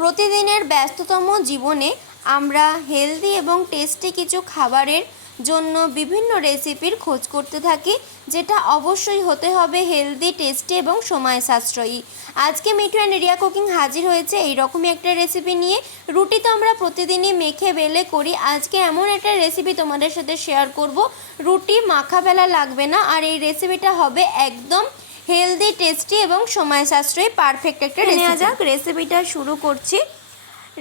প্রতিদিনের ব্যস্ততম জীবনে আমরা হেলদি এবং টেস্টি কিছু খাবারের জন্য বিভিন্ন রেসিপির খোঁজ করতে থাকি, যেটা অবশ্যই হতে হবে হেলদি টেস্টি এবং সময় সাশ্রয়ী আজকে মিঠু অ্যান্ড রিয়া কুকিং হাজির হয়েছে এই রকমই একটা রেসিপি নিয়ে। রুটি তো আমরা প্রতিদিনই মেখে বেলে করি। আজকে এমন একটা রেসিপি তোমাদের সাথে শেয়ার করব। রুটি মাখা বেলা লাগবে না, আর এই রেসিপিটা হবে একদম হেলদি টেস্টি এবং সময় সাশ্রয়ী পারফেক্ট একটা নেওয়া যাক রেসিপিটা শুরু করছি।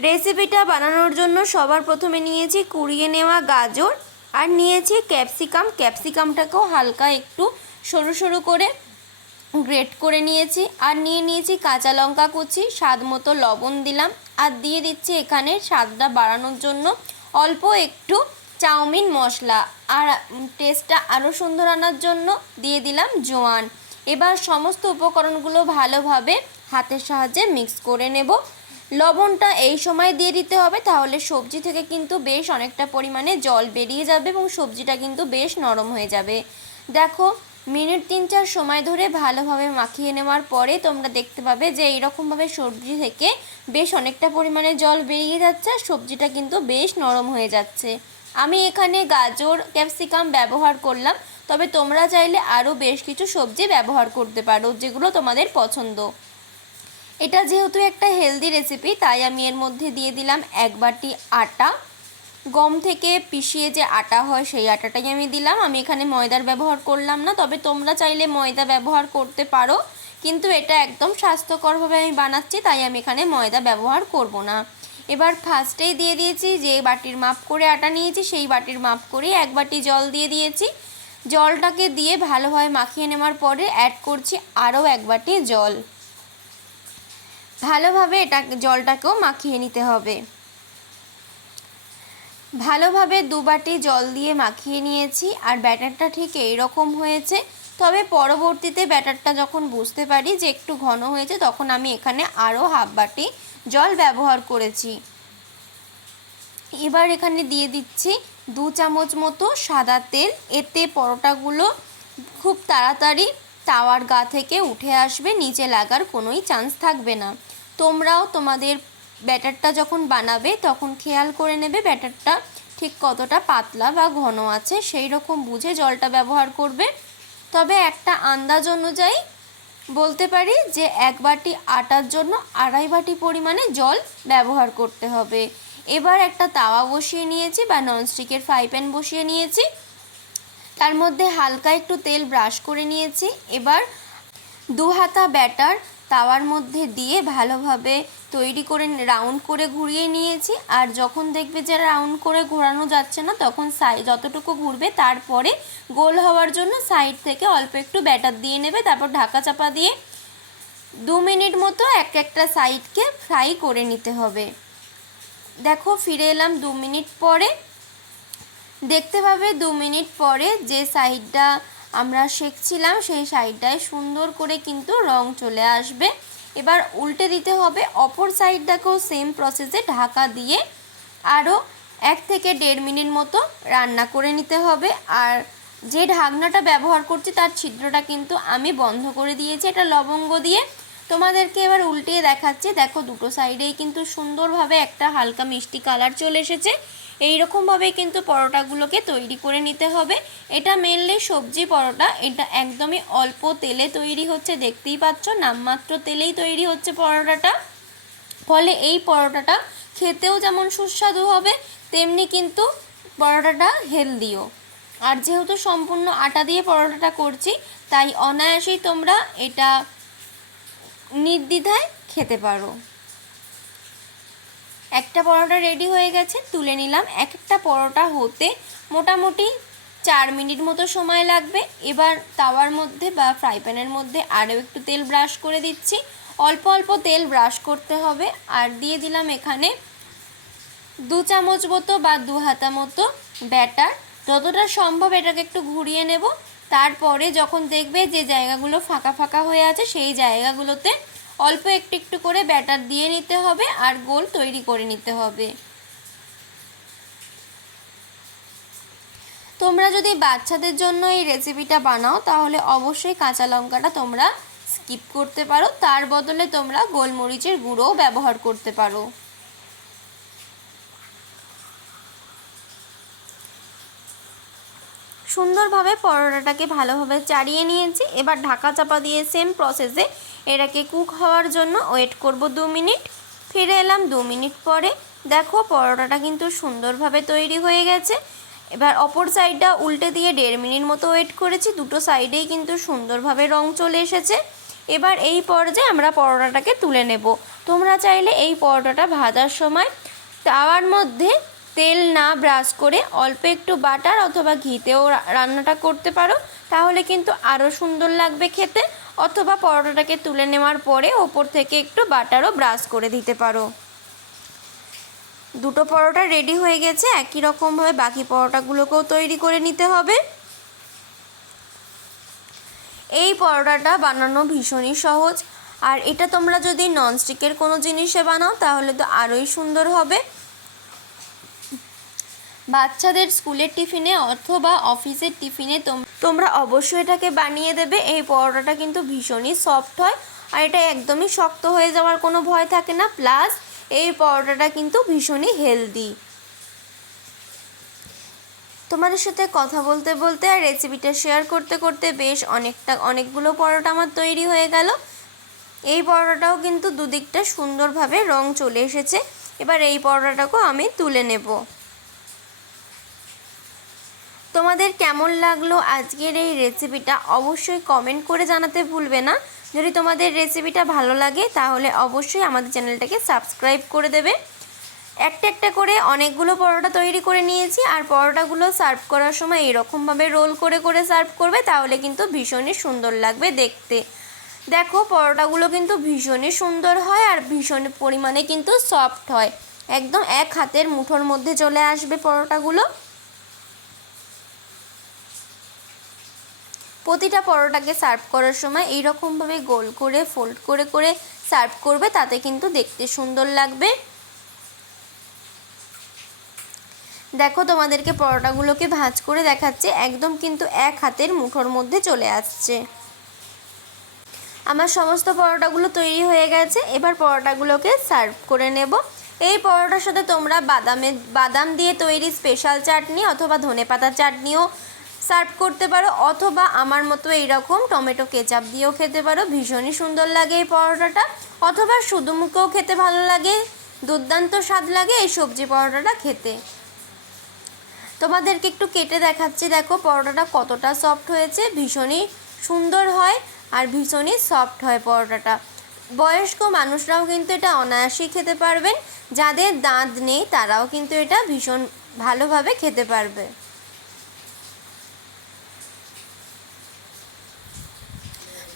রেসিপিটা বানানোর জন্য সবার প্রথমে নিয়েছি কুড়িয়ে নেওয়া গাজর আর নিয়েছি ক্যাপসিকাম ক্যাপসিকামটাকেও হালকা একটু সরু সরু করে গ্রেট করে নিয়েছি। আর নিয়ে নিয়েছি কাঁচা লঙ্কা কুচি স্বাদ মতো লবণ দিলাম। আর দিয়ে দিচ্ছি এখানে স্বাদটা বাড়ানোর জন্য অল্প একটু চাউমিন মশলা। আর টেস্টটা আরও সুন্দর আনার জন্য দিয়ে দিলাম জোয়ান। এবার সমস্ত উপকরণগুলো ভালোভাবে হাতের সাহায্যে মিক্স করে নেব। লবণটা এই সময় দিয়ে দিতে হবে, তাহলে সবজি থেকে কিন্তু বেশ অনেকটা পরিমাণে জল বেরিয়ে যাবে এবং সবজিটা কিন্তু বেশ নরম হয়ে যাবে। দেখো, মিনিট তিন চার সময় ধরে ভালোভাবে মাখিয়ে নেওয়ার পরে তোমরা দেখতে পাবে যে এইরকমভাবে সবজি থেকে বেশ অনেকটা পরিমাণে জল বেরিয়ে যাচ্ছে আর সবজিটা কিন্তু বেশ নরম হয়ে যাচ্ছে। আমি এখানে গাজর, ক্যাপসিকাম ব্যবহার করলাম। তবে তোমরা চাইলে আরও বেশ কিছু সবজি ব্যবহার করতে পারো, যেগুলো তোমাদের পছন্দ। এটা যেহেতু একটা হেলদি রেসিপি তাই আমি এর মধ্যে দিয়ে দিলাম এক বাটি আটা। গম থেকে পিষিয়ে যে আটা হয়, সেই আটাটাই আমি দিলাম। আমি এখানে ময়দার ব্যবহার করলাম না, তবে তোমরা চাইলে ময়দা ব্যবহার করতে পারো। কিন্তু এটা একদম স্বাস্থ্যকরভাবে আমি বানাচ্ছি, তাই আমি এখানে ময়দা ব্যবহার করব না। এবার ফার্স্টেই দিয়ে দিয়েছি যে বাটির মাপ করে আটা নিয়েছি, সেই বাটির মাপ করে এক বাটি জল দিয়ে দিয়েছি। জলটাকে দিয়ে ভালোভাবে মাখিয়ে নেওয়ার পরে অ্যাড করছি আরও এক বাটি জল। ভালোভাবে এটা জলটাকেও মাখিয়ে নিতে হবে। ভালোভাবে দু বাটি জল দিয়ে মাখিয়ে নিয়েছি আর ব্যাটারটা ঠিক এই রকম হয়েছে। তবে পরবর্তীতে ব্যাটারটা যখন বুঝতে পারি যে একটু ঘন হয়েছে, তখন আমি এখানে আরও হাফ বাটি জল ব্যবহার করেছি। এবার এখানে দিয়ে দিচ্ছি দু চামচ মতো সাদা তেল, এতে পরোটাগুলো খুব তাড়াতাড়ি তাওয়ার গা থেকে উঠে আসবে, নিচে লাগার কোনোই চান্স থাকবে না। তোমরাও তোমাদের ব্যাটারটা যখন বানাবে, তখন খেয়াল করে নেবে ব্যাটারটা ঠিক কতটা পাতলা বা ঘন আছে, সেই রকম বুঝে জলটা ব্যবহার করবে। তবে একটা আন্দাজ অনুযায়ী বলতে পারি যে, এক বাটি আটার জন্য আড়াই বাটি পরিমাণে জল ব্যবহার করতে হবে। এবার একটা তাওয়া বসিয়ে নিয়েছি বা ননস্টিকের ফ্রাই প্যান বসিয়ে নিয়েছি। তার মধ্যে হালকা একটু তেল ব্রাশ করে নিয়েছি। এবার দু হাতা ব্যাটার তাওয়ার মধ্যে দিয়ে ভালোভাবে তৈরি করে রাউন্ড করে ঘুরিয়ে নিয়েছি। আর যখন দেখবে যে রাউন্ড করে ঘোরানো যাচ্ছে না, তখন সাই, যতটুকু ঘুরবে তারপরে গোল হওয়ার জন্য সাইড থেকে অল্প একটু ব্যাটার দিয়ে নেবে। তারপর ঢাকা চাপা দিয়ে দু মিনিট মতো এক একটা সাইডকে ফ্রাই করে নিতে হবে। দেখো, ফিরে এলাম দু মিনিট পরে। দেখতে পাবে দু মিনিট পরে যে সাইডটা আমরা শেখছিলাম সেই সাইডটায় সুন্দর করে কিন্তু রং চলে আসবে। এবার উল্টে দিতে হবে, অপর সাইডটাকেও সেম প্রসেসে ঢাকা দিয়ে আরও এক থেকে দেড় মিনিট মতো রান্না করে নিতে হবে। আর যে ঢাকনাটা ব্যবহার করছি, তার ছিদ্রটা কিন্তু আমি বন্ধ করে দিয়েছি। এটা লবঙ্গ দিয়ে তোমাদেরকে এবার উল্টিয়ে দেখাচ্ছি। দেখো দুটো সাইডেই কিন্তু সুন্দরভাবে একটা হালকা মিষ্টি কালার চলে এসেছে। এই রকমভাবে কিন্তু পরোটাগুলোকে তৈরি করে নিতে হবে। এটা মেনলি সবজি পরোটা। এটা একদমই অল্প তেলে তৈরি হচ্ছে, দেখতেই পাচ্ছ। নামমাত্র তেলেই তৈরি হচ্ছে পরোটাটা। ফলে এই পরোটাটা খেতেও যেমন সুস্বাদু হবে, তেমনি কিন্তু পরোটাটা হেলদিও। আর যেহেতু সম্পূর্ণ আটা দিয়ে পরোটাটা করছি, তাই অনায়াসেই তোমরা এটা নির্দ্বিধায় খেতে পারো। একটা পরোটা রেডি হয়ে গেছে, তুলে নিলাম। এক একটা পরোটা হতে মোটামুটি চার মিনিট মতো সময় লাগবে। এবার তাওয়ার মধ্যে বা ফ্রাই প্যানের মধ্যে আরও একটু তেল ব্রাশ করে দিচ্ছি। অল্প অল্প তেল ব্রাশ করতে হবে। আর দিয়ে দিলাম এখানে দু চামচ মতো বা দু হাতা মতো ব্যাটার যতটা সম্ভব এটাকে একটু ঘুরিয়ে নেব। তারপরে যখন দেখবে যে জায়গাগুলো ফাঁকা ফাঁকা হয়ে আছে, সেই জায়গাগুলোতে অল্প একটু একটু করে ব্যাটার দিয়ে নিতে হবে আর গোল তৈরি করে নিতে হবে। তোমরা যদি বাচ্চাদের জন্য এই রেসিপিটা বানাও, তাহলে অবশ্যই কাঁচা লঙ্কাটা তোমরা স্কিপ করতে পারো। তার বদলে তোমরা গোলমরিচের গুঁড়োও ব্যবহার করতে পারো। সুন্দরভাবে পরোটাটাকে ভালোভাবে চাড়িয়ে নিয়েছি। এবার ঢাকা চাপা দিয়ে সেম প্রসেসে এটাকে কুক হওয়ার জন্য ওয়েট করব দু মিনিট। ফিরে এলাম দু মিনিট পরে। দেখো পরোটাটা কিন্তু সুন্দরভাবে তৈরি হয়ে গেছে। এবার অপর সাইডটা উল্টে দিয়ে দেড় মিনিট মতো ওয়েট করেছি। দুটো সাইডেই কিন্তু সুন্দরভাবে রং চলে এসেছে। এবার এই পর্যায়ে আমরা পরোটাটাকে তুলে নেব। তোমরা চাইলে এই পরোটাটা ভাজার সময় তাওয়ার মধ্যে তেল না ব্রাশ করে অল্প একটু বাটার অথবা ঘিতেও রান্নাটা করতে পারো। তাহলে কিন্তু আরও সুন্দর লাগবে খেতে। অথবা পরোটাটাকে তুলে নেওয়ার পরে ওপর থেকে একটু বাটারও ব্রাশ করে দিতে পারো। দুটো পরোটা রেডি হয়ে গেছে। একই রকমভাবে বাকি পরোটাগুলোকেও তৈরি করে নিতে হবে। এই পরোটাটা বানানো ভীষণই সহজ। আর এটা তোমরা যদি ননস্টিকের কোনো জিনিসে বানাও, তাহলে তো আরোই সুন্দর হবে। বাচ্চাদের স্কুলের টিফিনে অথবা অফিসের টিফিনে তোম- তোমরা অবশ্যই এটাকে বানিয়ে দেবে। এই পরোটাটা কিন্তু ভীষণই সফট হয় আর এটা একদমই শক্ত হয়ে যাওয়ার কোনো ভয় থাকে না। প্লাস এই পরোটাটা কিন্তু ভীষণই হেলদি তোমাদের সাথে কথা বলতে বলতে আর রেসিপিটা শেয়ার করতে করতে বেশ অনেকটা, অনেকগুলো পরোটা আমার তৈরি হয়ে গেল। এই পরোটাটাও কিন্তু দুদিকটা সুন্দরভাবে রং চলে এসেছে। এবার এই পরোটাটাকেও আমি তুলে নেব। তোমাদের কেমন লাগল আজকের এই রেসিপিটা অবশ্যই কমেন্ট করে জানাতে ভুলবে না। যদি তোমাদের রেসিপিটা ভালো লাগে, তাহলে অবশ্যই আমাদের চ্যানেলটাকে সাবস্ক্রাইব করে দেবে। একটা একটা করে অনেকগুলো পরোটা তৈরি করে নিয়েছি, আর পরোটাগুলো সার্ভ করার সময় এরকমভাবে রোল করে করে সার্ভ করবে, তাহলে কিন্তু ভীষণই সুন্দর লাগবে দেখতে। দেখো, পরোটাগুলো কিন্তু ভীষণই সুন্দর হয়, আর ভীষণ পরিমাণে কিন্তু সফট হয়। একদম এক হাতের মুঠোর মধ্যে চলে আসবে পরোটাগুলো। প্রতিটা পরোটাকে সার্ভ করার সময় এই রকমভাবে গোল করে ফোল্ড করে করে সার্ভ করবে, তাতে কিন্তু দেখতে সুন্দর লাগবে। দেখো তোমাদেরকে পরোটাগুলোকে ভাঁজ করে দেখাচ্ছে, একদম কিন্তু এক হাতের মুঠোর মধ্যে চলে আসছে। আমার সমস্ত পরোটাগুলো তৈরি হয়ে গেছে, এবার পরোটাগুলোকে সার্ভ করে নেব। এই পরোটার সাথে তোমরা বাদামের বাদাম দিয়ে তৈরি স্পেশাল চাটনি অথবা ধনেপাতা চাটনিও সার্ভ করতে পারো অথবা আমার মতো এইরকম টমেটো কেচাপ দিয়েও খেতে পারো। ভীষণই সুন্দর লাগে এই পরোটাটা। অথবা শুধু মুখেও খেতে ভালো লাগে। দুর্দান্ত স্বাদ লাগে এই সবজি পরোটাটা খেতে। তোমাদেরকে একটু কেটে দেখাচ্ছি। দেখো, পরোটাটা কতটা সফট হয়েছে। ভীষণই সুন্দর হয় আর ভীষণই সফট হয় পরোটাটা। বয়স্ক মানুষরাও কিন্তু এটা অনায়াসেই খেতে পারবেন। যাদের দাঁত নেই, তারাও কিন্তু এটা ভীষণ ভালোভাবে খেতে পারবে।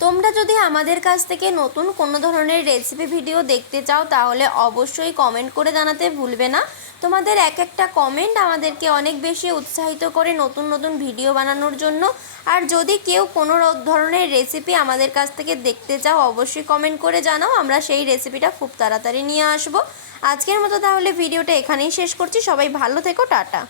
তোমরা যদি আমাদের কাছ থেকে নতুন কোনো ধরনের রেসিপি ভিডিও দেখতে চাও, তাহলে অবশ্যই কমেন্ট করে জানাতে ভুলবে না। তোমাদের এক একটা কমেন্ট আমাদেরকে অনেক বেশি উৎসাহিত করে নতুন নতুন ভিডিও বানানোর জন্য। আর যদি কেউ কোনো ধরনের রেসিপি আমাদের কাছ থেকে দেখতে চাও, অবশ্যই কমেন্ট করে জানাও। আমরা সেই রেসিপিটা খুব তাড়াতাড়ি নিয়ে আসব। আজকের মতো তাহলে ভিডিওটা এখানেই শেষ করছি। সবাই ভালো থেকো, টাটা।